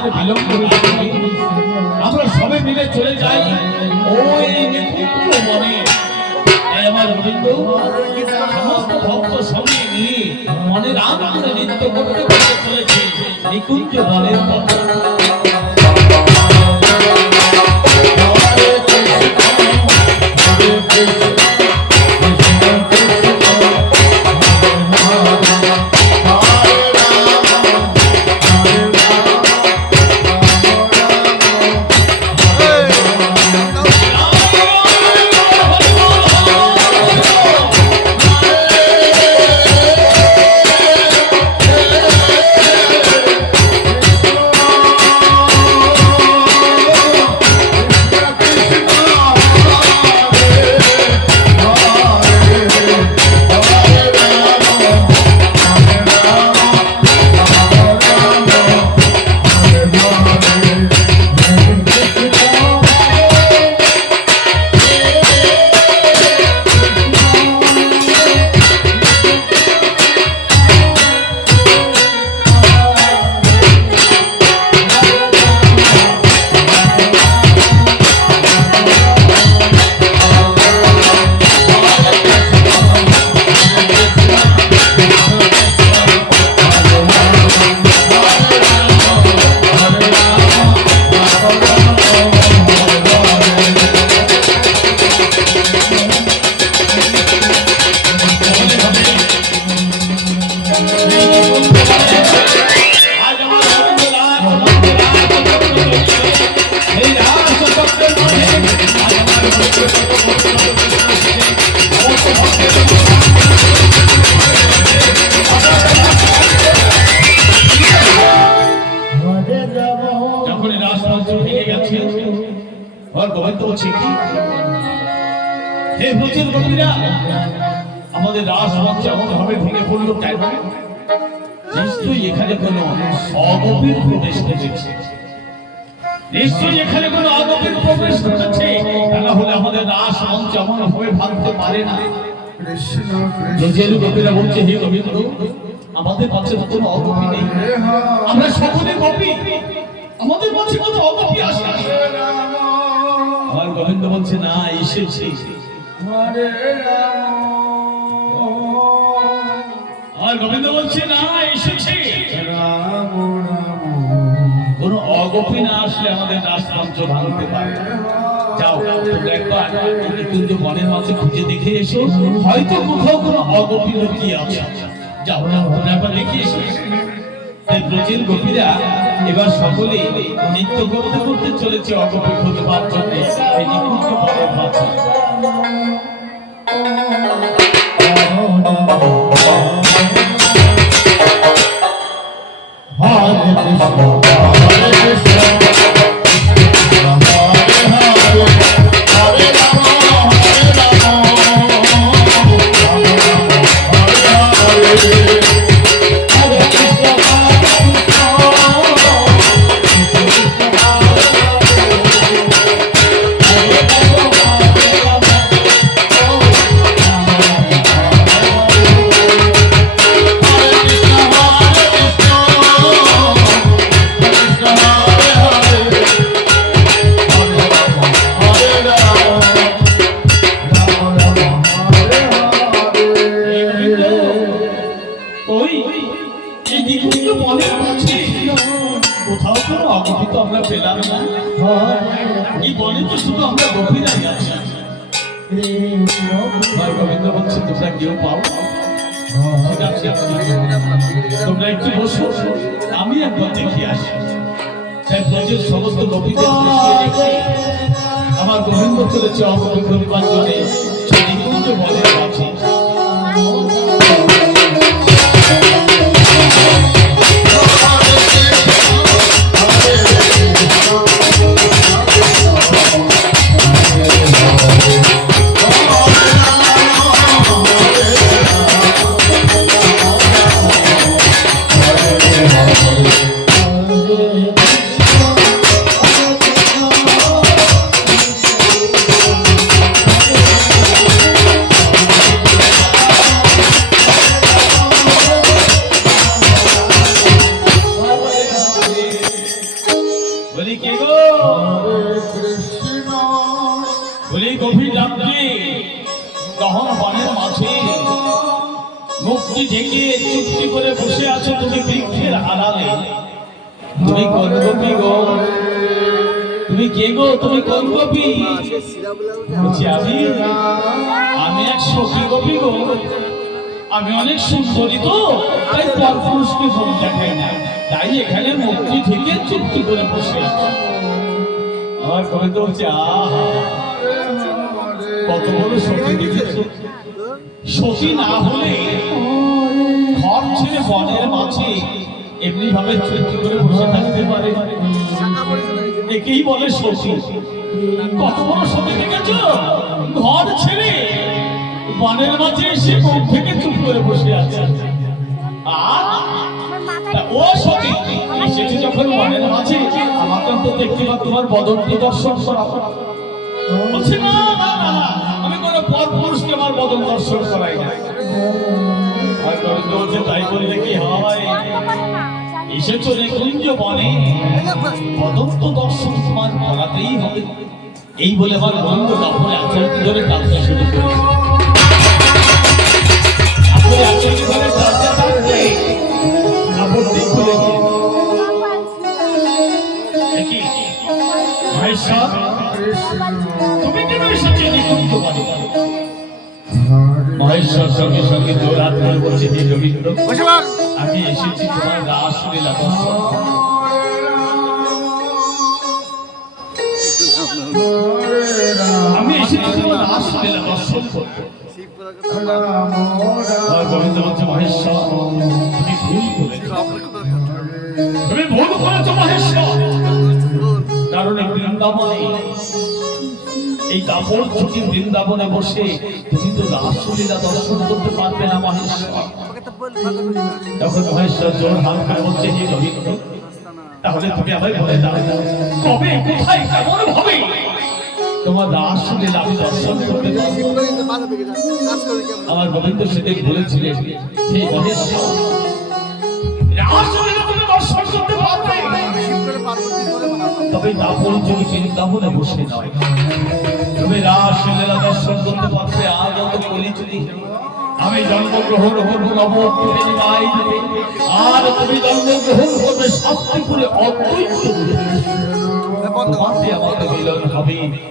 আর বিলম্ব আমরা সবে মিলে চলে যাই ওই নিকুঞ্জ বনে। তাই আমার গোবিন্দ সমস্ত ভক্ত সঙ্গে নিয়ে মনের আনন্দে নৃত্য করতে করতে চলেছে নিকুঞ্জ বনের পথে। আমাদের রাজমঞ্চ এমন ভাবে ভেঙে পড়লো কেন? নিশ্চয়ই এখানে কোনো অগভীর প্রবেশ ঘটেছে, নিশ্চয়ই এখানে কোনো অগভীর প্রবেশ ঘটেছে। তা হলে আমাদের রাজমঞ্চ এমন ভাবে ভাঙতে পারে না। ব্রজের গোপীরা বলছে, হে গোবিন্দ, আমাদের কাছে কোনো অগপী নেই, আমরা সকলে গোপী, আমাদের কাছে কোনো অগপী আসে না। আমার গোবিন্দ বলছে, না, এসেছে। আর গোবিন্দ বলছে, না, এসেছে। কোন অগপী না আসলে আমাদের রাজমঞ্চ ভাঙতে পারে। যাও, তোমরা একবার নিকুঞ্জ বনের মাঝে খুঁজে দেখে এসো, হয়তো কোথাও কোনো অগপী লুকিয়ে আছে। যাও, তোমরা একবার দেখে এসো। ব্রজের গোপীরা এবার সকলে নৃত্য করতে করতে চলেছে অগপী খুঁজে পাওয়ার জন্য এই নিকুঞ্জ বনের মাঝে। হরে কৃষ্ণ হরে কৃষ্ণ তোমরা একটু বসো, আমি একবার দেখে আসি। ব্রজের সমস্ত গোপীদের আমার গোবিন্দ চলেছে অগপী করিবার জন্য সেই নিকুঞ্জ বনের মাঝে। এই গভীর রাত্রে গহন বনের মাঝে মুক্তি ঢেকে চুপটি করে বসে আছো তুমি বৃক্ষের আড়ালে। তুমি কোন গোপী গো? তুমি কে গো? তুমি কোন গোপী? বলছি আমি এক সখী গোপী গো। আমি অনেক সুন্দরী তো, তাই পরপুরুষকে মুখ দেখাই না, তাই এখানে মুক্তি থেকে চুপটি করে বসে আছি। আমার কবে তো বলছে আহা কত বড় সতী দেখেছো। সতী না হলে ঘর ছেড়ে বনের মাঝে এমনি ভাবে চুপটি করে বসে থাকতে পারে? একেই বলে সতী। কত বড় সতী দেখেছো, ঘর ছেড়ে বনের মাঝে এসে মুখ থেকে চুপ করে বসে আছে। ও সতী এসেছে যখন বনের মাঝে, আমাকে তো দেখতে বা তোমার বদনটি দর্শন করাবো। বলছে না না না, আমি কোন পরপুরুষকে আমার বদন দর্শন করাই না। আর গোবিন্দ বলছে তাই বললে কি হয়? এসেছো কুঞ্জ বনে, বদন তো দর্শন তোমার করাতেই হবে। এই বলে আমার বন্ধু কাপড়ে আচরণ ধরে কাঁদতে শুরু করেছে। মহেশ্বর সঙ্গে সঙ্গে জোড়হাত করে বলছে, হে রবীন্দ্র, আমি এসেছি তোমার রাসলীলা দর্শন। আমি এসেছি তোমার রাসলীলা দর্শন করতে। গোবিন্দ বলছে, মহেশ্বর তুমি ভুল করেছো মহেশ্বর। কারণ এই বৃন্দাবনে, এই দাপর ছুটির বৃন্দাবনে বসে তুমি তো রাসলীলা দর্শন করতে পারবে না মহেশ্বর। তখন মহেশ্বর জোর হাত করে বলছে, হে রবীন্দ্র, তাহলে তুমি আমায় বলে দাও কবে কোথায় কেমন ভাবে তোমার রাসলীলা আমি দর্শন করতে পারবো। আমার গোবিন্দ সেদিন বলেছিলেন, হে মহেশ্বর, রাসলীলা তুমি দর্শন করতে পারবে, তবে দাপর যদি বৃন্দাবনে বসে নয়। তুমি রাসলীলা দর্শন করতে পারবে আগত কলিযুগে। আমি জন্মগ্রহণ করবো নবদ্বীপে নাই, আর তুমি জন্মগ্রহণ করবে শাস্তিপুরে অদ্বৈত। তোমাতে আমাকে মিলন হবে।